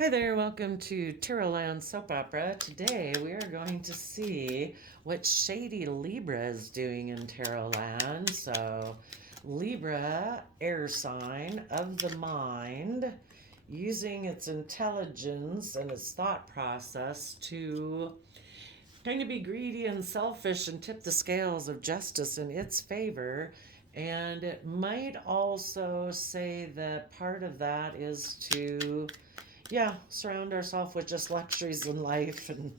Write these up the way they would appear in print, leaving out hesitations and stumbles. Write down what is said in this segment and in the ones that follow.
Hi there, welcome to Land Soap Opera. Today we are going to see what shady Libra is doing in Land. So, Libra, air sign of the mind, using its intelligence and its thought process to kind of be greedy and selfish and tip the scales of justice in its favor. And it might also say that part of that is to surround ourselves with just luxuries in life and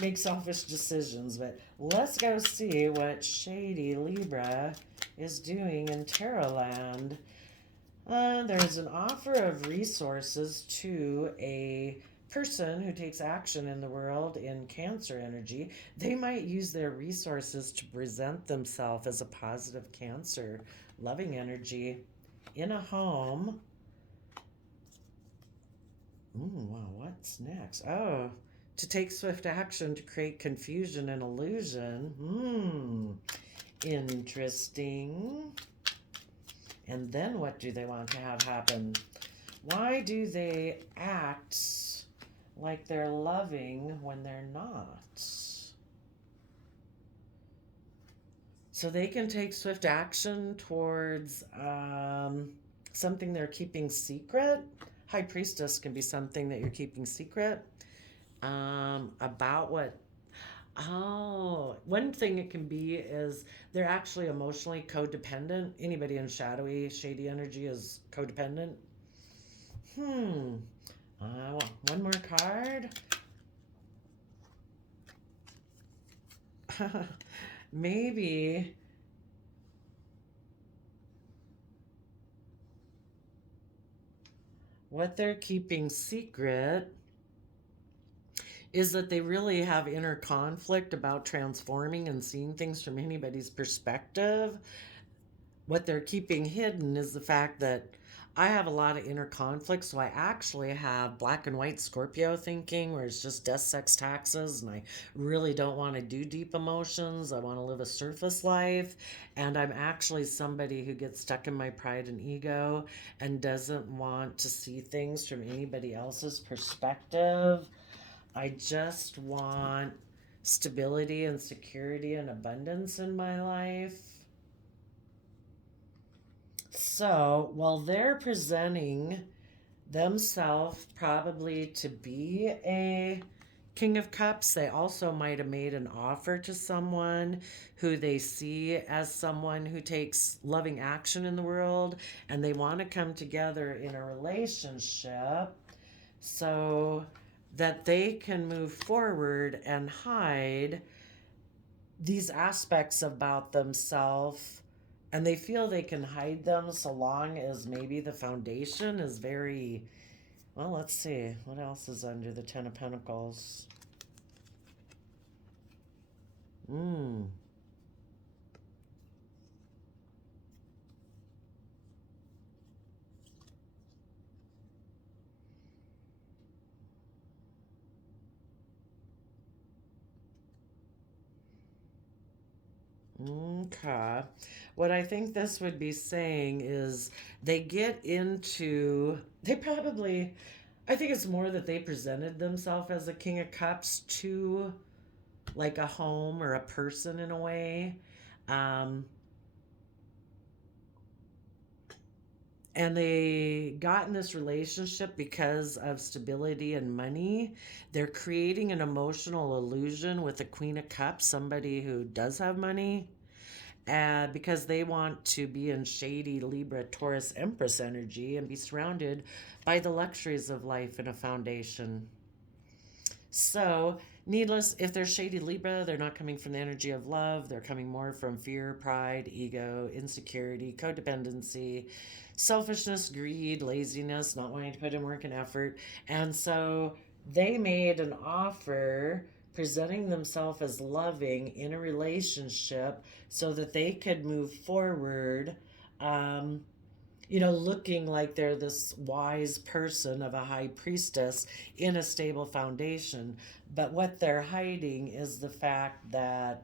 make selfish decisions. But let's go see what shady Libra is doing in Land. There's an offer of resources to a person who takes action in the world in Cancer energy. They might use their resources to present themselves as a positive Cancer loving energy in a home. Wow, what's next? Oh, to take swift action to create confusion and illusion. Interesting. And then what do they want to have happen? Why do they act like they're loving when they're not? So they can take swift action towards something they're keeping secret. High Priestess can be something that you're keeping secret about what. Oh, one thing it can be is they're actually emotionally codependent. Anybody in shadowy, shady energy is codependent. One more card. Maybe what they're keeping secret is that they really have inner conflict about transforming and seeing things from anybody's perspective. What they're keeping hidden is the fact that I have a lot of inner conflict, so I actually have black and white Scorpio thinking where it's just death, sex, taxes, and I really don't want to do deep emotions. I want to live a surface life, and I'm actually somebody who gets stuck in my pride and ego and doesn't want to see things from anybody else's perspective. I just want stability and security and abundance in my life. So while they're presenting themselves probably to be a King of Cups, they also might have made an offer to someone who they see as someone who takes loving action in the world and they want to come together in a relationship so that they can move forward and hide these aspects about themselves, and they feel they can hide them so long as maybe the foundation is very well. Let's see what else is under the Ten of Pentacles. Okay. What I think this would be saying is they probably, I think it's more that they presented themselves as a King of Cups to like a home or a person in a way. Um, and they got in this relationship because of stability and money. They're creating an emotional illusion with the Queen of Cups, somebody who does have money, because they want to be in shady Libra, Taurus, Empress energy and be surrounded by the luxuries of life in a foundation. So, needless, if they're shady Libra, they're not coming from the energy of love. They're coming more from fear, pride, ego, insecurity, codependency, selfishness, greed, laziness, not wanting to put in work and effort. And so they made an offer presenting themselves as loving in a relationship so that they could move forward, looking like they're this wise person of a high priestess in a stable foundation. But what they're hiding is the fact that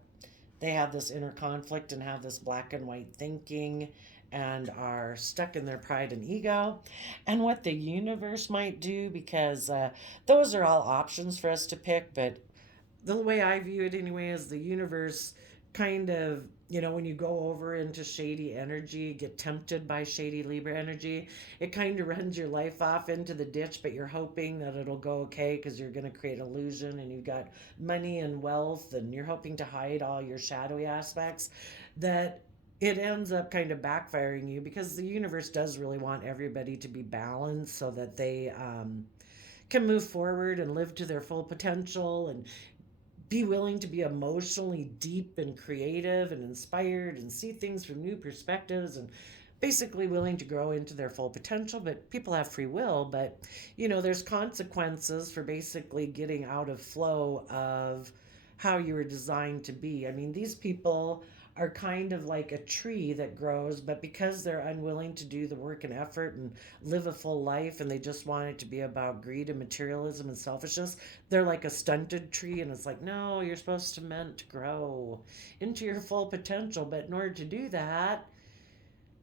they have this inner conflict and have this black and white thinking, and are stuck in their pride and ego, and what the universe might do, because those are all options for us to pick. But the way I view it anyway is the universe kind of, when you go over into shady energy, get tempted by shady Libra energy, it kind of runs your life off into the ditch, but you're hoping that it'll go okay because you're going to create illusion and you've got money and wealth and you're hoping to hide all your shadowy aspects, that it ends up kind of backfiring you, because the universe does really want everybody to be balanced so that they can move forward and live to their full potential and be willing to be emotionally deep and creative and inspired and see things from new perspectives, and basically willing to grow into their full potential. But people have free will, but there's consequences for basically getting out of flow of how you were designed to be. I mean, these people are kind of like a tree that grows, but because they're unwilling to do the work and effort and live a full life, and they just want it to be about greed and materialism and selfishness, they're like a stunted tree. And it's like, no, you're supposed to meant to grow into your full potential. But in order to do that,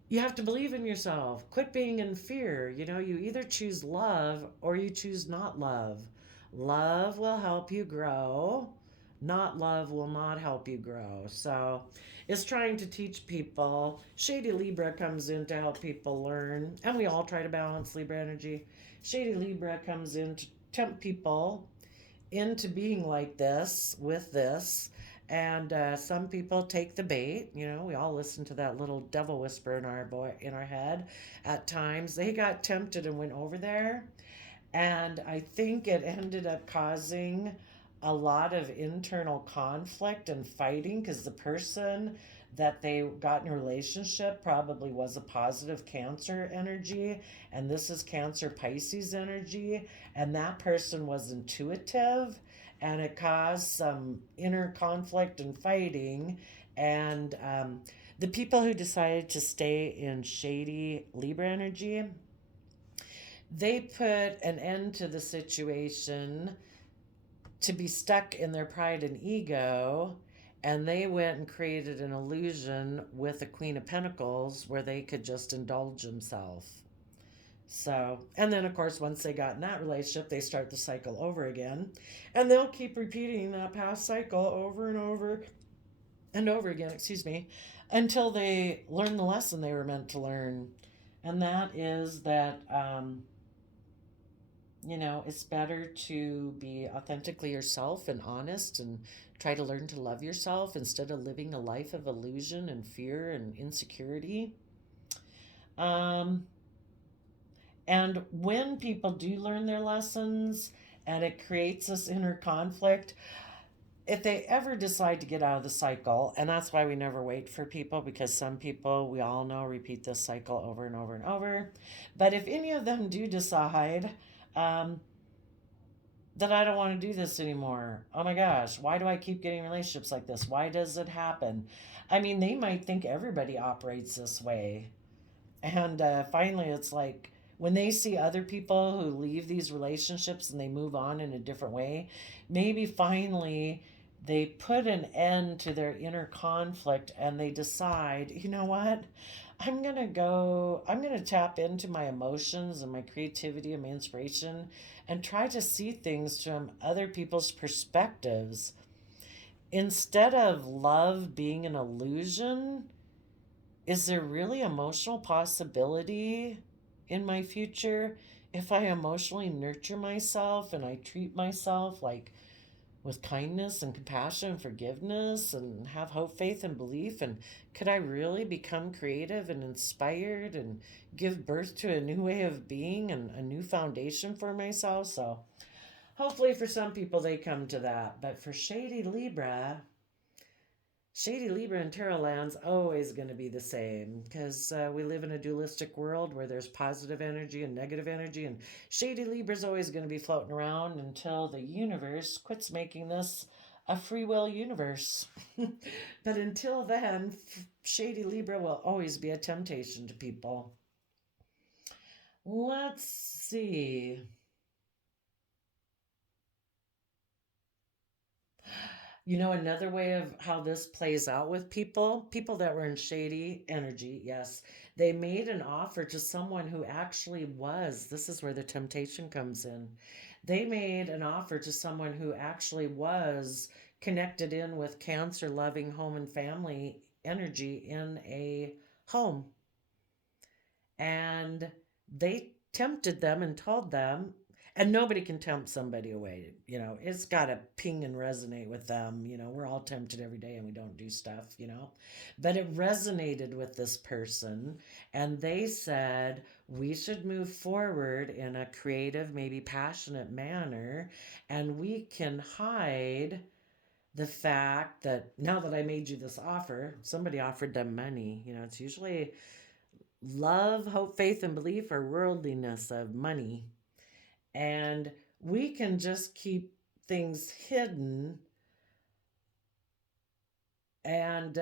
you have to believe in yourself. Quit being in fear. You either choose love or you choose not love. Love will help you grow. Not love will not help you grow. So it's trying to teach people. Shady Libra comes in to help people learn. And we all try to balance Libra energy. Shady Libra comes in to tempt people into being like this with this. And some people take the bait. We all listen to that little devil whisper in our head at times. They got tempted and went over there, and I think it ended up causing a lot of internal conflict and fighting, because the person that they got in a relationship probably was a positive Cancer energy, and this is Cancer Pisces energy, and that person was intuitive, and it caused some inner conflict and fighting. And the people who decided to stay in shady Libra energy, they put an end to the situation to be stuck in their pride and ego, and they went and created an illusion with the Queen of Pentacles where they could just indulge themselves. So, and then of course, once they got in that relationship, they start the cycle over again, and they'll keep repeating that past cycle over and over and over again, excuse me, until they learn the lesson they were meant to learn. And that is that it's better to be authentically yourself and honest, and try to learn to love yourself instead of living a life of illusion and fear and insecurity. Um, and when people do learn their lessons and it creates this inner conflict, if they ever decide to get out of the cycle, and that's why we never wait for people, because some people, we all know, repeat this cycle over and over and over. But if any of them do decide, um, that I don't want to do this anymore. Oh my gosh, why do I keep getting relationships like this? Why does it happen? I mean, they might think everybody operates this way. And finally, it's like when they see other people who leave these relationships and they move on in a different way, maybe finally they put an end to their inner conflict and they decide, you know what? I'm going to tap into my emotions and my creativity and my inspiration and try to see things from other people's perspectives. Instead of love being an illusion, is there really emotional possibility in my future if I emotionally nurture myself and I treat myself like with kindness and compassion and forgiveness and have hope, faith, and belief? And could I really become creative and inspired and give birth to a new way of being and a new foundation for myself? So hopefully for some people they come to that. But for Shady Libra and Tarot Land's always going to be the same, because we live in a dualistic world where there's positive energy and negative energy, and Shady Libra's always going to be floating around until the universe quits making this a free will universe. But until then, Shady Libra will always be a temptation to people. Let's see. You know, another way of how this plays out with people that were in shady energy, yes, they made an offer to someone who actually was, this is where the temptation comes in. They made an offer to someone who actually was connected in with Cancer loving home and family energy in a home. And they tempted them and told them, and nobody can tempt somebody away. You know, it's got to ping and resonate with them. You know, we're all tempted every day and we don't do stuff, you know. But it resonated with this person, and they said we should move forward in a creative, maybe passionate manner, and we can hide the fact that now that I made you this offer, somebody offered them money. You know, it's usually love, hope, faith, and belief are worldliness of money. And we can just keep things hidden. And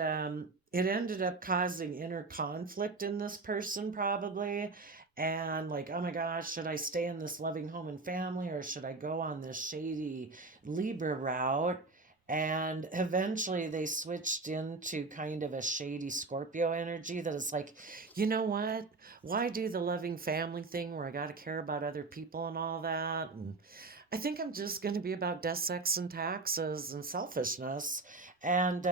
it ended up causing inner conflict in this person, probably. And like, oh my gosh, should I stay in this loving home and family, or should I go on this shady Libra route? And eventually they switched into kind of a shady Scorpio energy that is like, you know what? Why do the loving family thing where I got to care about other people and all that? And I think I'm just going to be about death, sex, and taxes and selfishness. And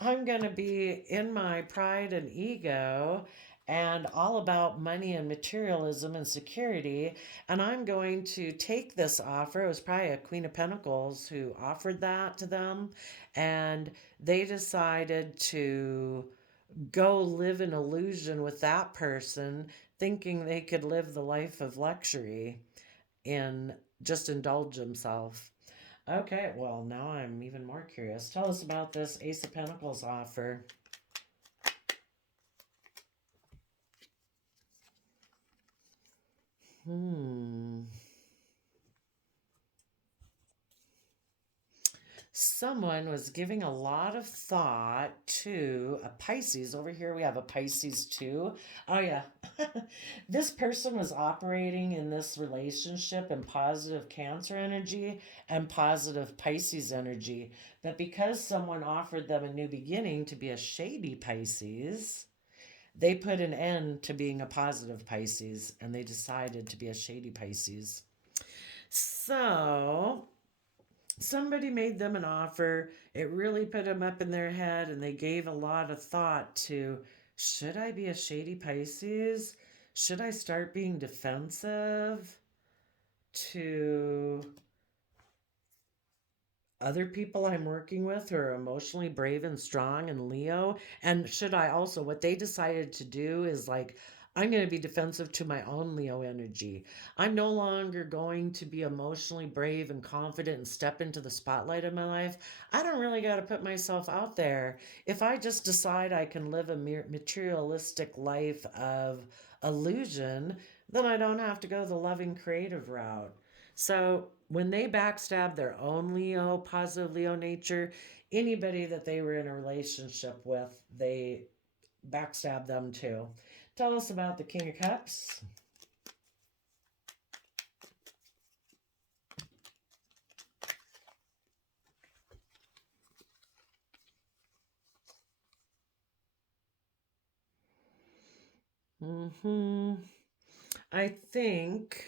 I'm going to be in my pride and ego and all about money and materialism and security. And I'm going to take this offer. It was probably a Queen of Pentacles who offered that to them. And they decided to go live an illusion with that person, thinking they could live the life of luxury and just indulge himself. Okay, well, now I'm even more curious. Tell us about this Ace of Pentacles offer. Hmm. Someone was giving a lot of thought to a Pisces. Over here, we have a Pisces too. Oh, yeah. This person was operating in this relationship in positive Cancer energy and positive Pisces energy. But because someone offered them a new beginning to be a shady Pisces, they put an end to being a positive Pisces and they decided to be a shady Pisces. So somebody made them an offer. It really put them up in their head, and they gave a lot of thought to, should I be a shady Pisces? Should I start being defensive to other people I'm working with who are emotionally brave and strong and Leo? And should I also, what they decided to do is like, I'm going to be defensive to my own Leo energy. I'm no longer going to be emotionally brave and confident and step into the spotlight of my life. I don't really got to put myself out there. If I just decide I can live a materialistic life of illusion, then I don't have to go the loving creative route. So when they backstab their own Leo, positive Leo nature, anybody that they were in a relationship with, they backstab them too. Tell us about the King of Cups. Hmm. I think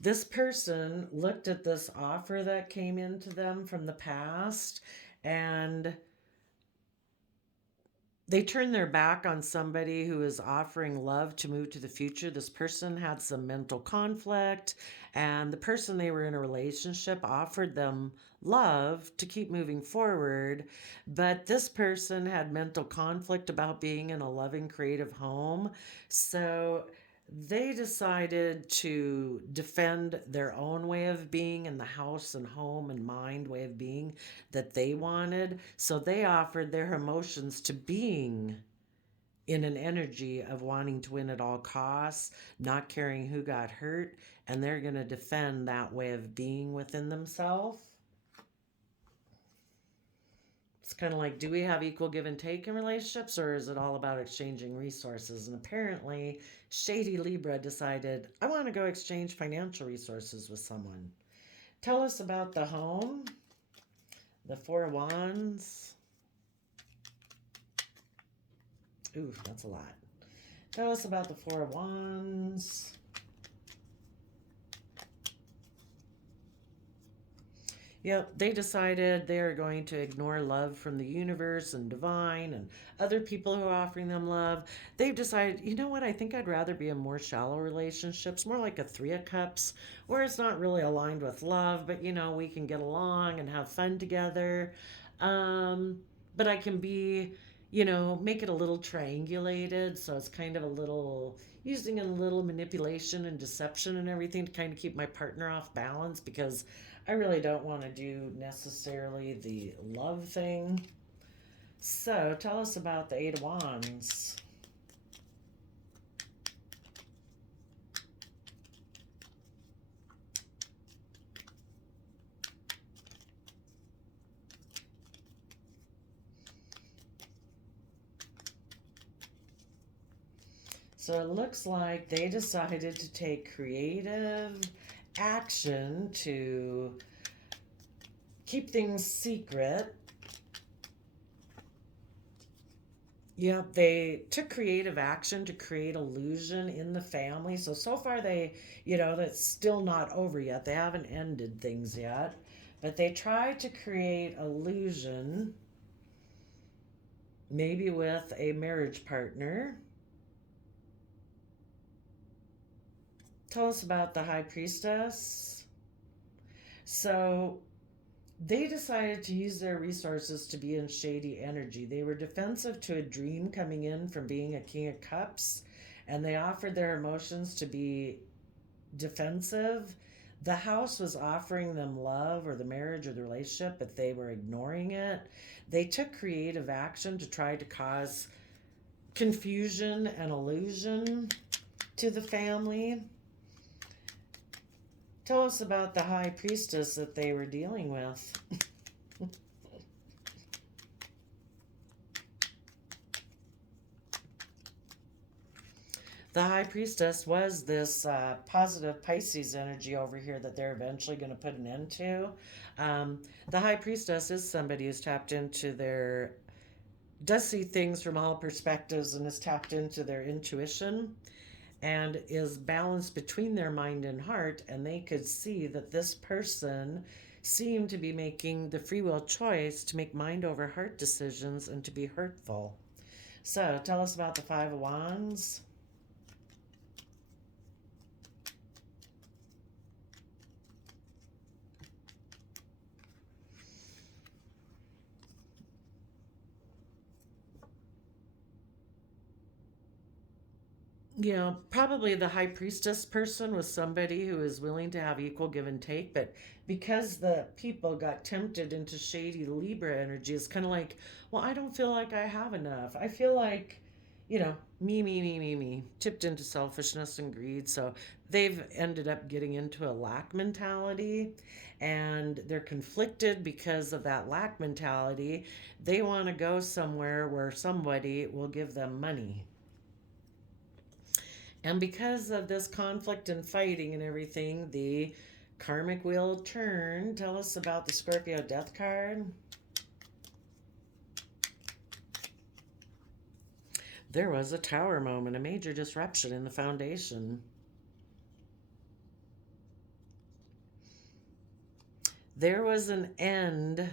this person looked at this offer that came into them from the past, and they turned their back on somebody who is offering love to move to the future. This person had some mental conflict, and the person they were in a relationship offered them love to keep moving forward. But this person had mental conflict about being in a loving, creative home. So they decided to defend their own way of being in the house and home and mind way of being that they wanted. So they offered their emotions to being in an energy of wanting to win at all costs, not caring who got hurt, and they're going to defend that way of being within themselves. It's kind of like, do we have equal give and take in relationships, or is it all about exchanging resources? And apparently, Shady Libra decided, I want to go exchange financial resources with someone. Tell us about the home. The Four of Wands. Ooh, that's a lot. Tell us about the Four of Wands. Yep, they decided they're going to ignore love from the universe and divine and other people who are offering them love. They've decided, you know what, I think I'd rather be in more shallow relationships, more like a Three of Cups, where it's not really aligned with love, but we can get along and have fun together. Um, but I can be, make it a little triangulated, so it's kind of a little using a little manipulation and deception and everything to kind of keep my partner off balance because I really don't want to do necessarily the love thing. So tell us about the Eight of Wands. So it looks like they decided to take creative action to keep things secret. Yeah, they took creative action to create illusion in the family. So far that's still not over yet. They haven't ended things yet. But they tried to create illusion, maybe with a marriage partner. Tell us about the High Priestess. So they decided to use their resources to be in shady energy. They were defensive to a dream coming in from being a King of Cups, and they offered their emotions to be defensive. The house was offering them love or the marriage or the relationship, but they were ignoring it. They took creative action to try to cause confusion and illusion to the family. Tell us about the High Priestess that they were dealing with. The High Priestess was this positive Pisces energy over here that they're eventually going to put an end to. The High Priestess is somebody who's tapped into does see things from all perspectives and is tapped into their intuition and is balanced between their mind and heart, and they could see that this person seemed to be making the free will choice to make mind over heart decisions and to be hurtful. So tell us about the Five of Wands. Probably the High Priestess person was somebody who is willing to have equal give and take, but because the people got tempted into shady Libra energy, it's kind of like, well, I don't feel like I have enough. I feel like, me, tipped into selfishness and greed. So they've ended up getting into a lack mentality, and they're conflicted because of that lack mentality. They want to go somewhere where somebody will give them money. And because of this conflict and fighting and everything, the karmic wheel turned. Tell us about the Scorpio death card. There was a tower moment, a major disruption in the foundation. There was an end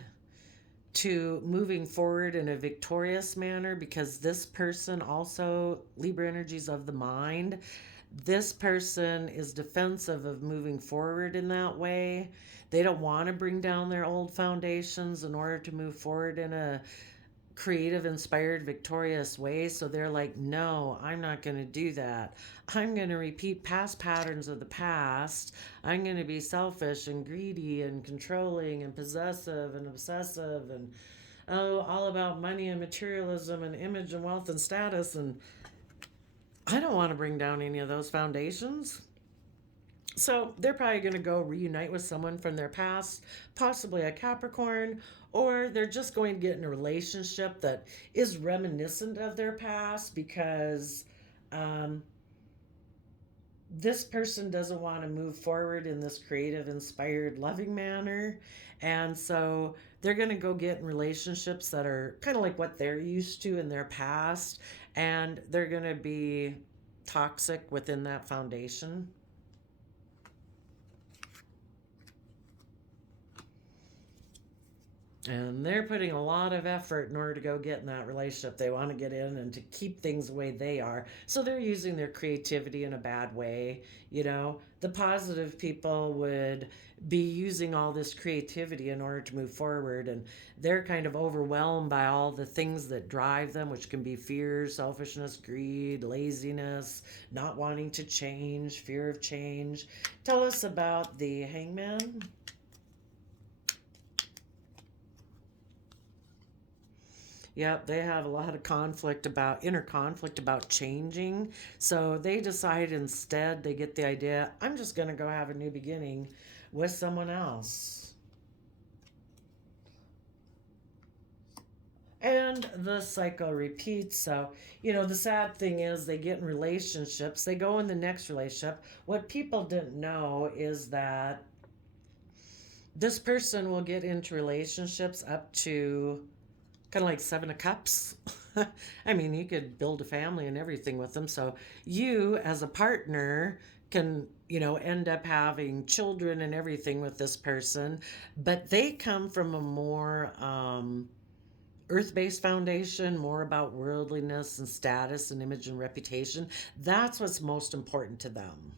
to moving forward in a victorious manner because this person also, Libra energies of the mind, this person is defensive of moving forward in that way. They don't want to bring down their old foundations in order to move forward in a creative, inspired, victorious way. So they're like, no, I'm not going to do that. I'm going to repeat past patterns of the past. I'm going to be selfish and greedy and controlling and possessive and obsessive and all about money and materialism and image and wealth and status. And I don't want to bring down any of those foundations. So they're probably going to go reunite with someone from their past, possibly a Capricorn, or they're just going to get in a relationship that is reminiscent of their past because this person doesn't want to move forward in this creative, inspired, loving manner. And so they're going to go get in relationships that are kind of like what they're used to in their past. And they're going to be toxic within that foundation. And they're putting a lot of effort in order to go get in that relationship. They want to get in and to keep things the way they are. So they're using their creativity in a bad way. You know, the positive people would be using all this creativity in order to move forward. And they're kind of overwhelmed by all the things that drive them, which can be fear, selfishness, greed, laziness, not wanting to change, fear of change. Tell us about the hangman. Yep, they have a lot of conflict about inner conflict about changing. So they decide instead, they get the idea, I'm just going to go have a new beginning with someone else. And the cycle repeats. So, the sad thing is they get in relationships, they go in the next relationship. What people didn't know is that this person will get into relationships up to kind of like Seven of Cups. I mean, you could build a family and everything with them. So you, as a partner, can, end up having children and everything with this person. But they come from a more earth based foundation, more about worldliness and status and image and reputation. That's what's most important to them.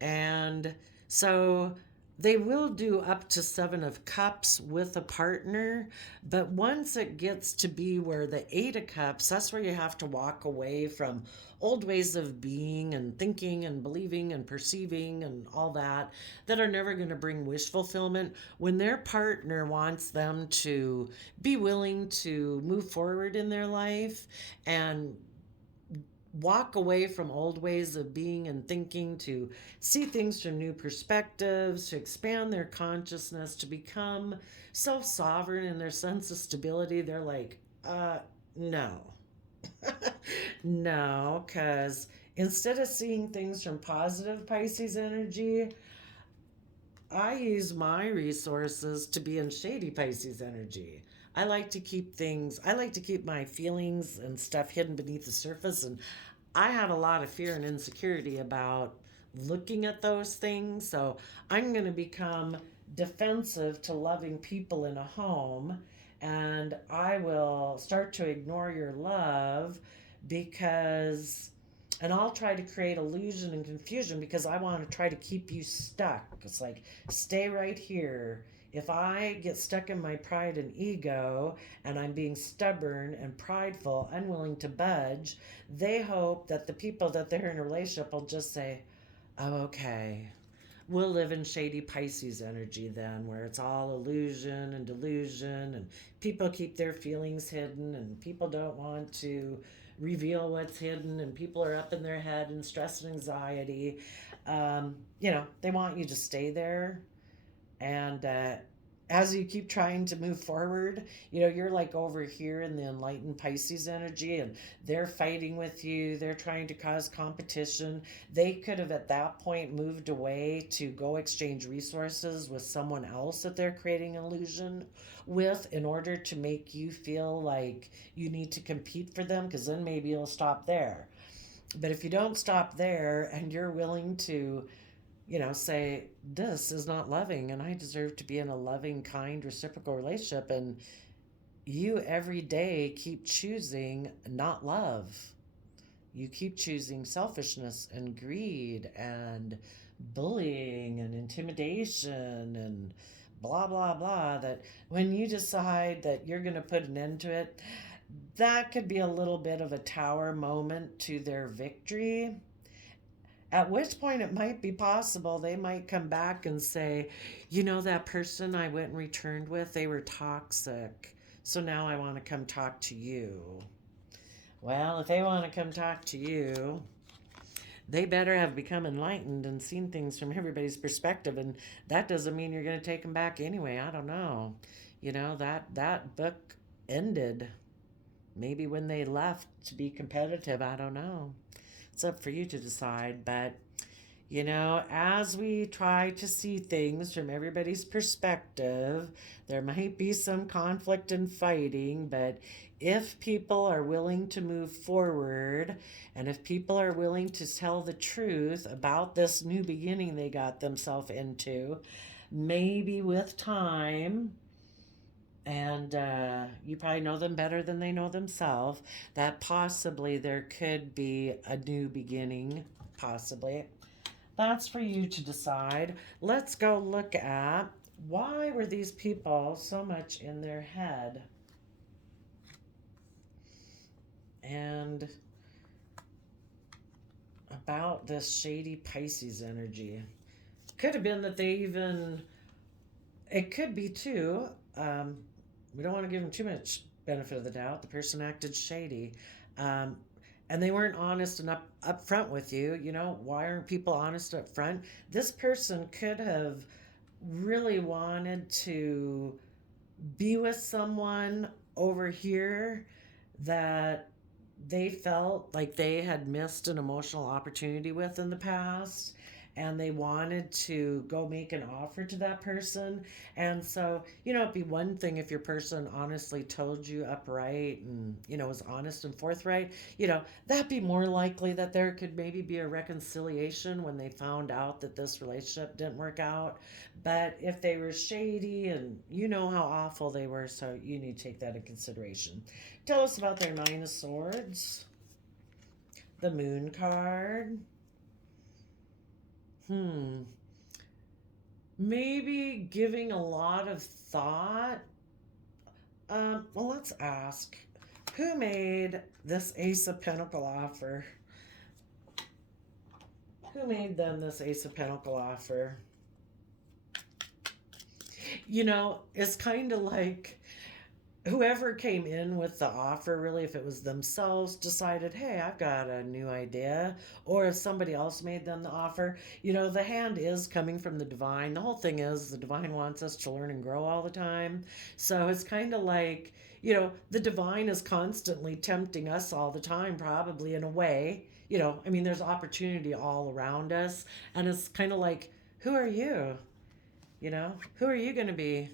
And so they will do up to Seven of Cups with a partner, but once it gets to be where the Eight of Cups, that's where you have to walk away from old ways of being and thinking and believing and perceiving and all that that are never going to bring wish fulfillment. When their partner wants them to be willing to move forward in their life and walk away from old ways of being and thinking, to see things from new perspectives, to expand their consciousness, to become self sovereign in their sense of stability, they're like, no. No, because instead of seeing things from positive Pisces energy, I use my resources to be in shady Pisces energy. I like to keep my feelings and stuff hidden beneath the surface. And I have a lot of fear and insecurity about looking at those things. So I'm going to become defensive to loving people in a home. And I will start to ignore your love because and I'll try to create illusion and confusion because I want to try to keep you stuck. It's like, stay right here. If I get stuck in my pride and ego and I'm being stubborn and prideful, unwilling to budge, they hope that the people that they're in a relationship will just say, oh, okay. We'll live in shady Pisces energy then, where it's all illusion and delusion, and people keep their feelings hidden, and people don't want to reveal what's hidden, and people are up in their head and stress and anxiety. They want you to stay there. And as you keep trying to move forward, you're like over here in the enlightened Pisces energy, and they're fighting with you. They're trying to cause competition. They could have at that point moved away to go exchange resources with someone else that they're creating an illusion with in order to make you feel like you need to compete for them, because then maybe you'll stop there. But if you don't stop there and you're willing to say, this is not loving and I deserve to be in a loving, kind, reciprocal relationship. And you every day keep choosing not love. You keep choosing selfishness and greed and bullying and intimidation and blah, blah, blah. That when you decide that you're going to put an end to it, that could be a little bit of a tower moment to their victory. At which point it might be possible they might come back and say, that person I went and returned with, they were toxic. So now I want to come talk to you. Well, if they want to come talk to you, they better have become enlightened and seen things from everybody's perspective. And that doesn't mean you're going to take them back anyway. I don't know. That book ended maybe when they left to be competitive. I don't know. It's up for you to decide. But, as we try to see things from everybody's perspective, there might be some conflict and fighting, but if people are willing to move forward and if people are willing to tell the truth about this new beginning they got themselves into, maybe with time, and you probably know them better than they know themselves, that possibly there could be a new beginning, possibly. That's for you to decide. Let's go look at why were these people so much in their head? And about this shady Pisces energy. Could have been that they even, it could be too, we don't want to give them too much benefit of the doubt. The person acted shady. Um, and they weren't honest and up front with you. Why aren't people honest up front? This person could have really wanted to be with someone over here that they felt like they had missed an emotional opportunity with in the past, and they wanted to go make an offer to that person. And so, it'd be one thing if your person honestly told you upright and, was honest and forthright. That'd be more likely that there could maybe be a reconciliation when they found out that this relationship didn't work out. But if they were shady, and you know how awful they were, so you need to take that in consideration. Tell us about their Nine of Swords, the Moon card. Maybe giving a lot of thought. Well, let's ask, who made this Ace of Pentacle offer? Who made them this Ace of Pentacle offer? It's kind of like whoever came in with the offer, really, if it was themselves, decided, hey, I've got a new idea, or if somebody else made them the offer. The hand is coming from the divine. The whole thing is the divine wants us to learn and grow all the time. So it's kind of like, the divine is constantly tempting us all the time, probably, in a way. There's opportunity all around us, and it's kind of like, who are you? Who are you going to be?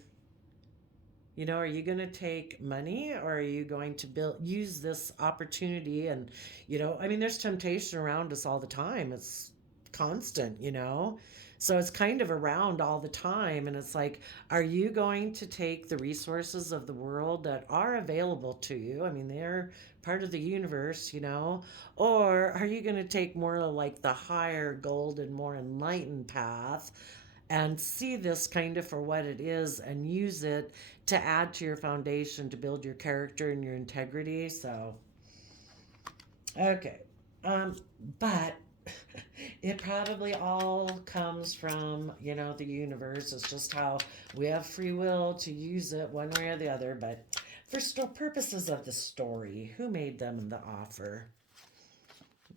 Are you going to take money, or are you going to use this opportunity? And, there's temptation around us all the time. It's constant. So it's kind of around all the time. And it's like, are you going to take the resources of the world that are available to you? They're part of the universe, or are you going to take more like the higher golden, more enlightened path and see this kind of for what it is and use it to add to your foundation to build your character and your integrity? So, okay. But it probably all comes from, the universe. It's just how we have free will to use it one way or the other. But for purposes of the story, who made them the offer?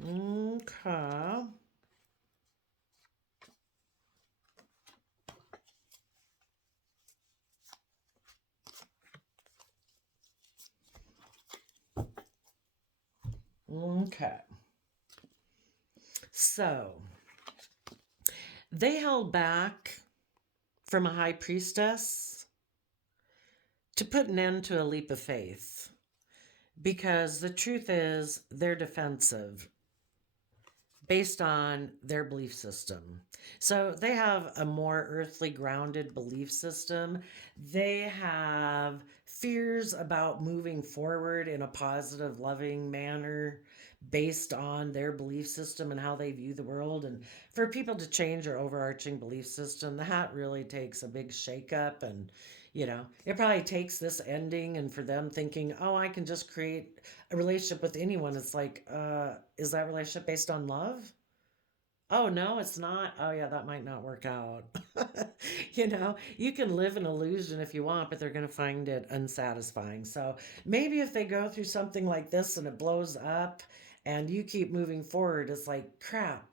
Okay. Okay. So, they held back from a high priestess to put an end to a leap of faith, because the truth is they're defensive based on their belief system. So they have a more earthly grounded belief system. They have fears about moving forward in a positive, loving manner based on their belief system and how they view the world. And for people to change their overarching belief system, that really takes a big shakeup. And it probably takes this ending and for them thinking, oh, I can just create a relationship with anyone. It's like, is that relationship based on love? Oh, no, it's not. Oh, yeah, that might not work out. You can live an illusion if you want, but they're going to find it unsatisfying. So maybe if they go through something like this and it blows up and you keep moving forward, it's like, crap.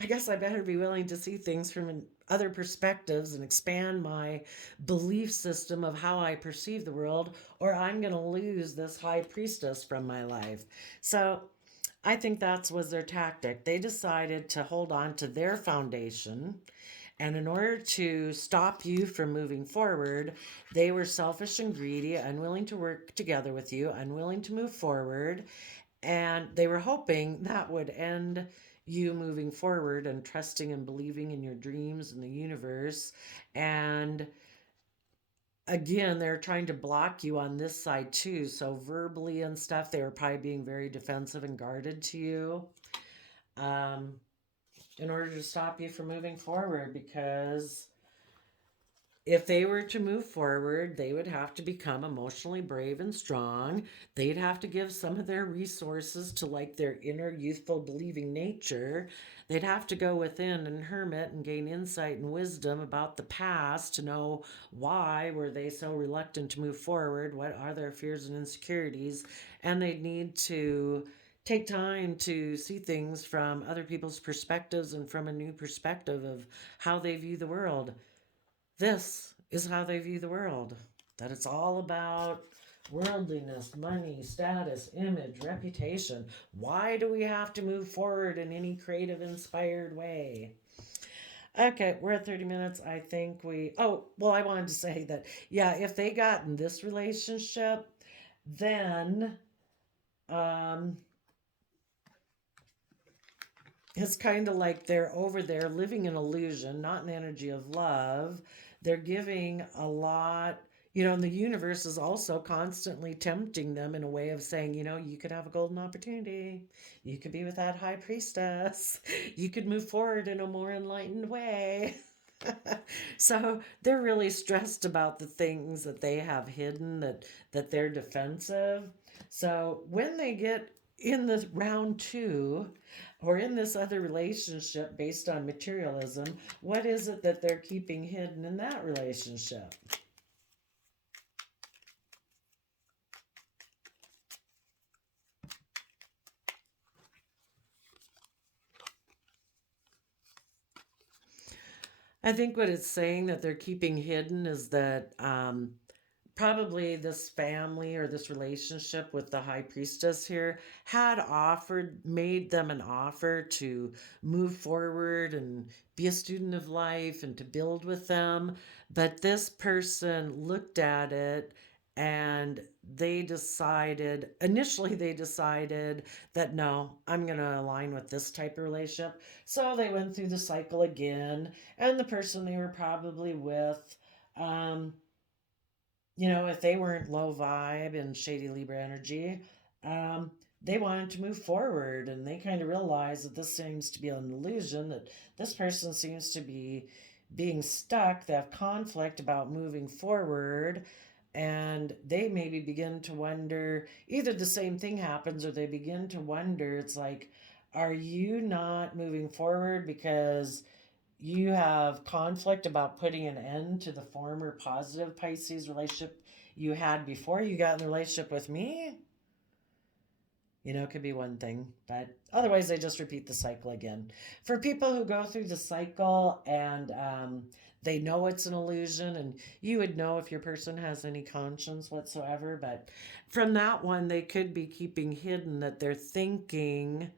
I guess I better be willing to see things from other perspectives and expand my belief system of how I perceive the world, or I'm going to lose this high priestess from my life. So I think that was their tactic. They decided to hold on to their foundation. And in order to stop you from moving forward, they were selfish and greedy, unwilling to work together with you, unwilling to move forward. And they were hoping that would end you moving forward and trusting and believing in your dreams and the universe. And again, they're trying to block you on this side too. So, verbally and stuff, they were probably being very defensive and guarded to you. Um, in order to stop you from moving forward, because if they were to move forward, they would have to become emotionally brave and strong. They'd have to give some of their resources to like their inner youthful believing nature. They'd have to go within and hermit and gain insight and wisdom about the past to know why were they so reluctant to move forward, what are their fears and insecurities, and they'd need to take time to see things from other people's perspectives and from a new perspective of how they view the world. This is how they view the world, that it's all about worldliness, money, status, image, reputation. Why do we have to move forward in any creative, inspired way? Okay, we're at 30 minutes. I think oh, well, I wanted to say that, yeah, if they got in this relationship, then um, it's kind of like they're over there living an illusion, not an energy of love. They're giving a lot, and the universe is also constantly tempting them in a way of saying, you could have a golden opportunity. You could be with that high priestess. You could move forward in a more enlightened way. So they're really stressed about the things that they have hidden, that they're defensive. So when they get in the round two, or in this other relationship based on materialism, what is it that they're keeping hidden in that relationship? I think what it's saying that they're keeping hidden is that probably this family or this relationship with the high priestess here had made them an offer to move forward and be a student of life and to build with them. But this person looked at it and initially they decided that no, I'm going to align with this type of relationship. So they went through the cycle again, and the person they were probably with, um, if they weren't low vibe and shady Libra energy, um, they wanted to move forward, and they kind of realized that this seems to be an illusion, that this person seems to be being stuck. They have conflict about moving forward, and they maybe begin to wonder either the same thing happens or they begin to wonder, it's like, are you not moving forward because you have conflict about putting an end to the former positive Pisces relationship you had before you got in the relationship with me? It could be one thing, but otherwise, they just repeat the cycle again. For people who go through the cycle and they know it's an illusion, and you would know if your person has any conscience whatsoever, but from that one, they could be keeping hidden that they're thinking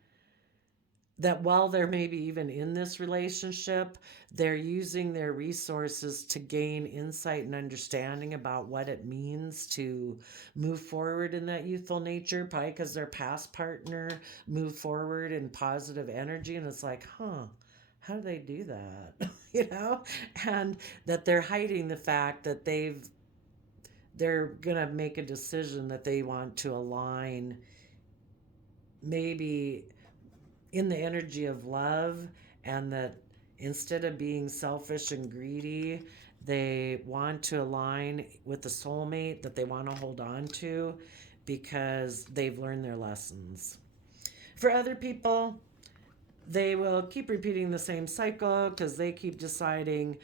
that while they're maybe even in this relationship, they're using their resources to gain insight and understanding about what it means to move forward in that youthful nature, probably because their past partner moved forward in positive energy. And it's like, how do they do that? And that they're hiding the fact that they're going to make a decision that they want to align maybe in the energy of love, and that instead of being selfish and greedy, they want to align with the soulmate that they want to hold on to because they've learned their lessons. For other people, they will keep repeating the same cycle because they keep deciding,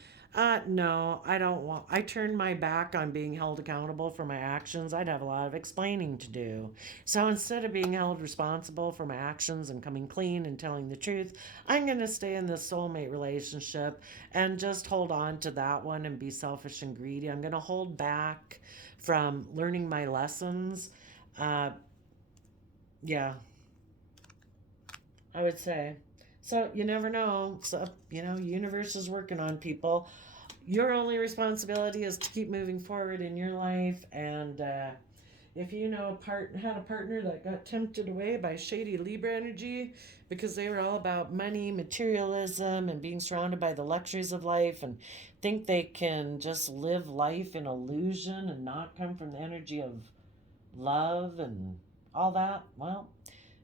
no, I don't want, I turned my back on being held accountable for my actions. I'd have a lot of explaining to do. So instead of being held responsible for my actions and coming clean and telling the truth, I'm going to stay in this soulmate relationship and just hold on to that one and be selfish and greedy. I'm going to hold back from learning my lessons. Uh, yeah, I would say. So you never know. So, universe is working on people. Your only responsibility is to keep moving forward in your life. And if you know had a partner that got tempted away by shady Libra energy because they were all about money, materialism, and being surrounded by the luxuries of life, and think they can just live life in illusion and not come from the energy of love and all that, well,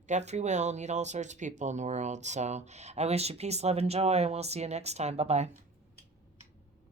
got free will, need all sorts of people in the world. So I wish you peace, love, and joy, and we'll see you next time. Bye bye.